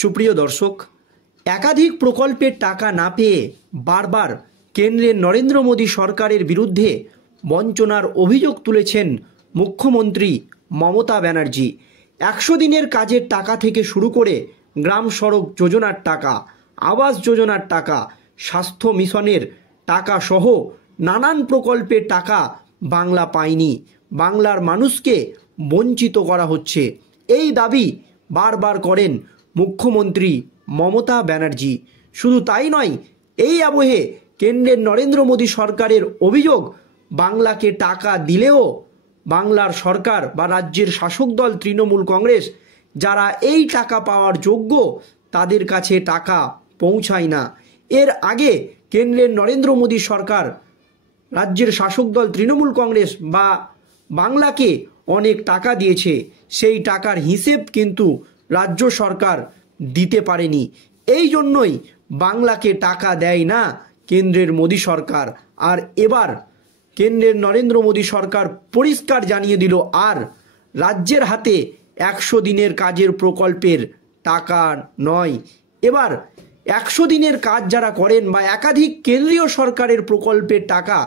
সুপ্রিয় দর্শক, একাধিক প্রকল্পের টাকা না পেয়ে বারবার কেন্দ্রের নরেন্দ্র মোদী সরকারের বিরুদ্ধে বঞ্চনার অভিযোগ তুলেছেন মুখ্যমন্ত্রী মমতা ব্যানার্জি। ১০০ দিনের কাজের টাকা থেকে শুরু করে গ্রাম সড়ক যোজনার টাকা, আবাস যোজনার টাকা, স্বাস্থ্য মিশনের টাকা সহ নানান প্রকল্পের টাকা বাংলা পায়নি। বাংলার মানুষকে বঞ্চিত করা হচ্ছে, এই দাবি বারবার করেন মুখ্যমন্ত্রী মমতা ব্যানার্জি। শুধু তাই নয়, এই আবহে কেন্দ্রের নরেন্দ্র মোদী সরকারের অভিযোগ, বাংলাকে টাকা দিলেও বাংলার সরকার বা রাজ্যের শাসক দল তৃণমূল কংগ্রেস, যারা এই টাকা পাওয়ার যোগ্য, তাদের কাছে টাকা পৌঁছায় না। এর আগে কেন্দ্রের নরেন্দ্র মোদী সরকার রাজ্যের শাসক দল তৃণমূল কংগ্রেস বা বাংলাকে অনেক টাকা দিয়েছে, সেই টাকার হিসেব কিন্তু রাজ্য সরকার দিতে পারেনি। এই জন্যই বাংলাকে টাকা দেয় না কেন্দ্রের মোদী সরকার। আর এবার কেন্দ্রের নরেন্দ্র মোদী সরকার পরিষ্কার জানিয়ে দিল, আর রাজ্যের হাতে ১০০ দিনের কাজের প্রকল্পের টাকা নয়। এবার ১০০ দিনের কাজ যারা করেন বা একাধিক কেন্দ্রীয় সরকারের প্রকল্পের টাকা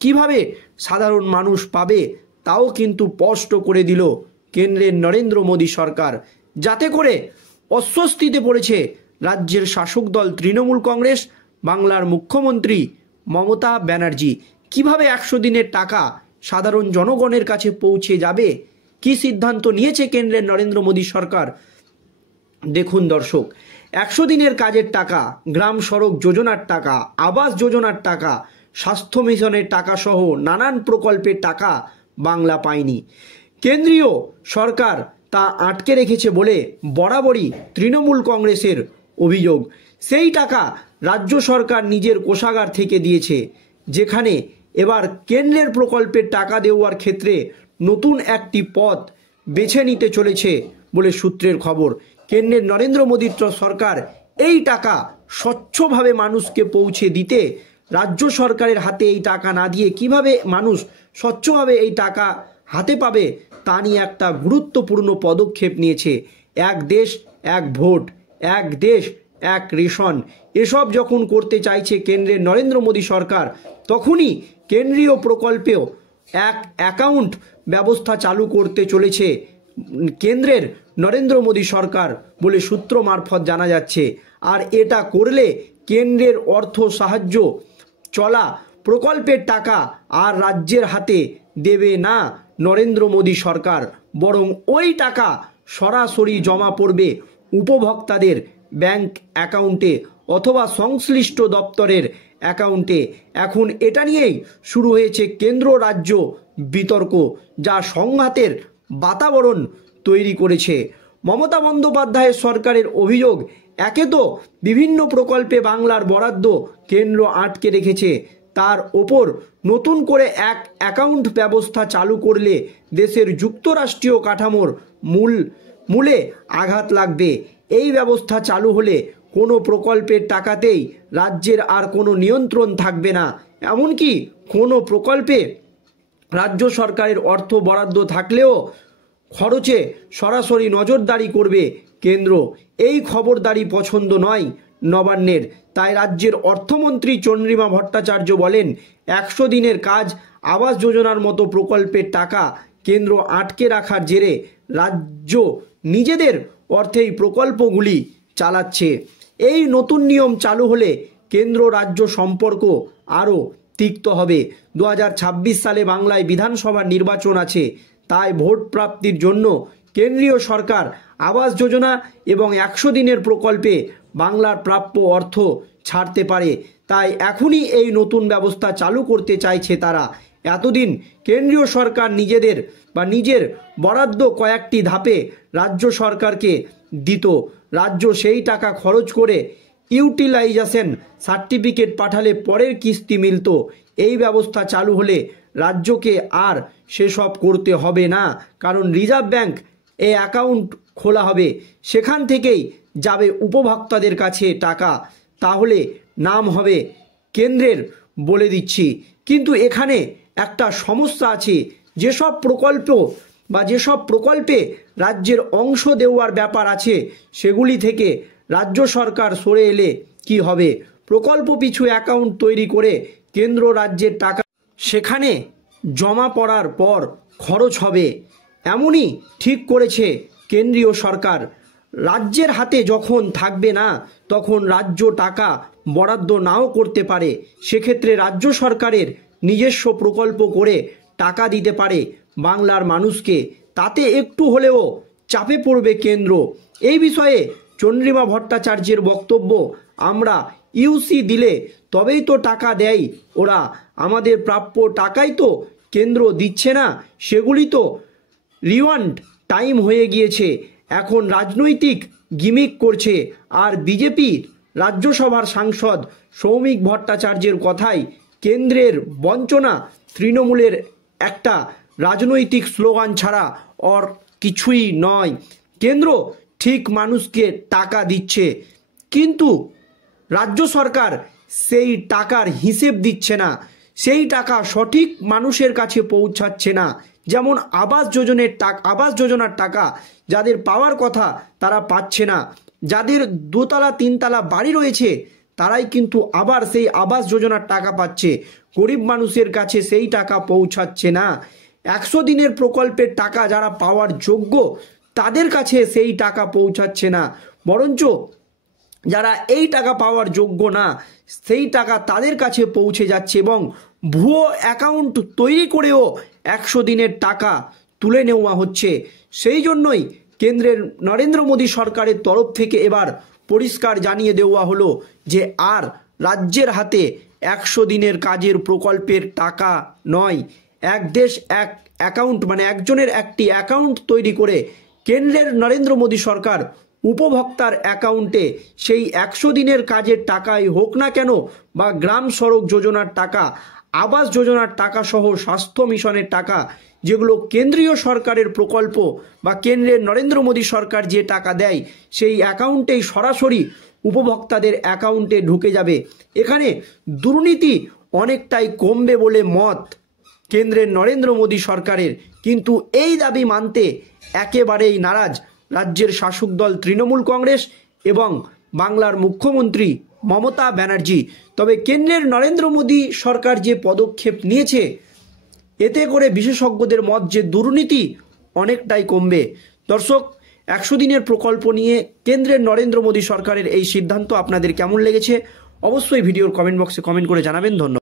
কিভাবে সাধারণ মানুষ পাবে, তাও কিন্তু স্পষ্ট করে দিল কেন্দ্রের নরেন্দ্র মোদী সরকার, যাতে করে অস্বস্তিতে পড়েছে রাজ্যের শাসক দল তৃণমূল কংগ্রেস, বাংলার মুখ্যমন্ত্রী মমতা ব্যানার্জি। কিভাবে ১০০ দিনের টাকা সাধারণ জনগণের কাছে পৌঁছে যাবে, কি সিদ্ধান্ত নিয়েছে কেন্দ্রের নরেন্দ্র মোদী সরকার, দেখুন দর্শক। ১০০ দিনের কাজের টাকা, গ্রাম সড়ক যোজনার টাকা, আবাস যোজনার টাকা, স্বাস্থ্য মিশনের টাকা সহ নানান প্রকল্পের টাকা বাংলা পায়নি। কেন্দ্রীয় সরকার তা আটকে রেখেছে বলে বরাবরই তৃণমূল কংগ্রেসের অভিযোগ। সেই টাকা রাজ্য সরকার নিজের কোষাগার থেকে দিয়েছে, যেখানে এবার কেন্দ্রের প্রকল্পের টাকা দেওয়ার ক্ষেত্রে নতুন একটি পথ বেছে নিতে চলেছে বলে সূত্রের খবর। কেন্দ্রের নরেন্দ্র মোদী সরকার এই টাকা স্বচ্ছভাবে মানুষকে পৌঁছে দিতে, রাজ্য সরকারের হাতে এই টাকা না দিয়ে কিভাবে মানুষ স্বচ্ছভাবে এই টাকা হাতে পাবে, তা নিয়ে একটা গুরুত্বপূর্ণ পদক্ষেপ নিয়েছে। এক দেশ এক ভোট, এক দেশ এক রেশন, এসব যখন করতে চাইছে কেন্দ্রের নরেন্দ্র মোদী সরকার, তখনই কেন্দ্রীয় প্রকল্পেও এক অ্যাকাউন্ট ব্যবস্থা চালু করতে চলেছে কেন্দ্রের নরেন্দ্র মোদী সরকার বলে সূত্র মারফত জানা যাচ্ছে। আর এটা করলে কেন্দ্রের অর্থ সাহায্য চলা প্রকল্পের টাকা আর রাজ্যের হাতে দেবে না নরেন্দ্র মোদী সরকার, বরং ওই টাকা সরাসরি জমা পড়বে উপভোক্তাদের ব্যাংক অ্যাকাউন্টে অথবা সংশ্লিষ্ট দপ্তরের অ্যাকাউন্টে। এখন এটা নিয়েই শুরু হয়েছে কেন্দ্র রাজ্য বিতর্ক, যা সংঘাতের বাতাবরণ তৈরি করেছে। মমতা বন্দ্যোপাধ্যায়ের সরকারের অভিযোগ, একে তো বিভিন্ন প্রকল্পে বাংলার বরাদ্দ কেন্দ্র আটকে রেখেছে, তার ওপর নতুন করে এক অ্যাকাউন্ট ব্যবস্থা চালু করলে দেশের যুক্তরাষ্ট্রীয় কাঠামোর মূলে আঘাত লাগবে। এই ব্যবস্থা চালু হলে কোনো প্রকল্পের টাকাতেই রাজ্যের আর কোনো নিয়ন্ত্রণ থাকবে না। এমনকি কোনো প্রকল্পে রাজ্য সরকারের অর্থ বরাদ্দ থাকলেও খরচে সরাসরি নজরদারি করবে কেন্দ্র। এই খবরদারি পছন্দ নয় নবান্নের। তাই রাজ্যের অর্থমন্ত্রী চন্দ্রিমা ভট্টাচার্য বলেন, ১০০ দিনের কাজ, আবাস যোজনার মতো প্রকল্পের টাকা কেন্দ্র আটকে রাখার জেরে রাজ্য নিজেদের অর্থেই প্রকল্পগুলি চালাচ্ছে। এই নতুন নিয়ম চালু হলে কেন্দ্র রাজ্য সম্পর্ক আরও তিক্ত হবে। ২০২৬ সালে বাংলায় বিধানসভা নির্বাচন আছে, তাই ভোট প্রাপ্তির জন্য কেন্দ্রীয় সরকার আবাস যোজনা এবং ১০০ দিনের প্রকল্পে বাংলার প্রাপ্য অর্থ ছাড়তে পারে। তাই এখনই এই নতুন ব্যবস্থা চালু করতে চাইছে তারা। এতদিন কেন্দ্রীয় সরকার নিজের বরাদ্দ কয়েকটি ধাপে রাজ্য সরকারকে দিত, রাজ্য সেই টাকা খরচ করে ইউটিলাইজেশন সার্টিফিকেট পাঠালে পরের কিস্তি মিলত। এই ব্যবস্থা চালু হলে রাজ্যকে আর সেসব করতে হবে না, কারণ রিজার্ভ ব্যাংক এই অ্যাকাউন্ট খোলা হবে, সেখান থেকেই যাবে উপভোক্তাদের কাছে টাকা। তাহলে নাম হবে কেন্দ্রের, বলে দিচ্ছি। কিন্তু এখানে একটা সমস্যা আছে, যেসব প্রকল্পে রাজ্যের অংশ দেওয়ার ব্যাপার আছে, সেগুলি থেকে রাজ্য সরকার সরে এলে কি হবে? প্রকল্প পিছু অ্যাকাউন্ট তৈরি করে কেন্দ্র রাজ্যের টাকা সেখানে জমা পড়ার পর খরচ হবে, এমনই ঠিক করেছে কেন্দ্রীয় সরকার। রাজ্যের হাতে যখন থাকবে না, তখন রাজ্য টাকা বরাদ্দ নাও করতে পারে। সেক্ষেত্রে রাজ্য সরকারের নিজস্ব প্রকল্প করে টাকা দিতে পারে বাংলার মানুষকে, তাতে একটু হলেও চাপে পড়বে কেন্দ্র। এই বিষয়ে চন্দ্রিমা ভট্টাচার্যের বক্তব্য, আমরা ইউসি দিলে তবেই তো টাকা দেয় ওরা, আমাদের প্রাপ্য টাকাই তো কেন্দ্র দিচ্ছে না, সেগুলি তো রিওয়ান্ড টাইম হয়ে গিয়েছে, এখন রাজনৈতিক গিমিক করছে। আর বিজেপির রাজ্যসভার সাংসদ সৌমিক ভট্টাচার্যের কথাই কেন্দ্রের বঞ্চনা তৃণমূলের একটা রাজনৈতিক স্লোগান ছাড়া আর কিছুই নয়। কেন্দ্র ঠিক মানুষকে টাকা দিচ্ছে, কিন্তু রাজ্য সরকার সেই টাকার হিসেব দিচ্ছে না, সেই টাকা সঠিক মানুষের কাছে পৌঁছাচ্ছে না। যেমন আবাস যোজনার টাকা যাদের পাওয়ার কথা তারা পাচ্ছে না, যাদের দোতলা তিনতলা বাড়ি রয়েছে তারাই কিন্তু আবার সেই আবাস যোজনার টাকা পাচ্ছে, গরিব মানুষের কাছে সেই টাকা পৌঁছাচ্ছে না। 100 দিনের প্রকল্পের টাকা যারা পাওয়ার যোগ্য তাদের কাছে সেই টাকা পৌঁছাচ্ছে না, বরঞ্চ যারা এই টাকা পাওয়ার যোগ্য না সেই টাকা তাদের কাছে পৌঁছে যাচ্ছে, এবং ভুয়ো অ্যাকাউন্ট তৈরি করেও 100 দিনের টাকা তুলে নেওয়া হচ্ছে। সেই জন্যই কেন্দ্রের নরেন্দ্র মোদী সরকারের তরফ থেকে এবার পরিষ্কার জানিয়ে দেওয়া হলো যে আর রাজ্যের হাতে 100 দিনের কাজের প্রকল্পের টাকা নয়, এক দেশ এক অ্যাকাউন্ট, মানে একজনের একটি অ্যাকাউন্ট তৈরি করে কেন্দ্রের নরেন্দ্র মোদী সরকার উপভোক্তার অ্যাকাউন্টে সেই 100 দিনের কাজের টাকাই হোক না কেন, বা গ্রাম সড়ক যোজনার টাকা, আবাস যোজনার টাকা সহ স্বাস্থ্য মিশনের টাকা, যেগুলো কেন্দ্রীয় সরকারের প্রকল্প বা কেন্দ্রের নরেন্দ্র মোদী সরকার যে টাকা দেয় সেই অ্যাকাউন্টেই সরাসরি উপভোক্তাদের অ্যাকাউন্টে ঢুকে যাবে। এখানে দুর্নীতি অনেকটাই কমবে বলে মত কেন্দ্রের নরেন্দ্র মোদী সরকারের, কিন্তু এই দাবি মানতে একেবারেই নারাজ রাজ্যের শাসক দল তৃণমূল কংগ্রেস এবং বাংলার মুখ্যমন্ত্রী মমতা ব্যানার্জি। তবে কেন্দ্রের নরেন্দ্র মোদী সরকার যে পদক্ষেপ নিয়েছে এতে করে বিশেষজ্ঞদের মত যে দুর্নীতি অনেকটাই কমবে। দর্শক, 100 দিনের প্রকল্প নিয়ে কেন্দ্রের নরেন্দ্র মোদী সরকারের এই সিদ্ধান্ত আপনাদের কেমন লেগেছে অবশ্যই ভিডিওর কমেন্ট বক্সে কমেন্ট করে জানাবেন। ধন্যবাদ।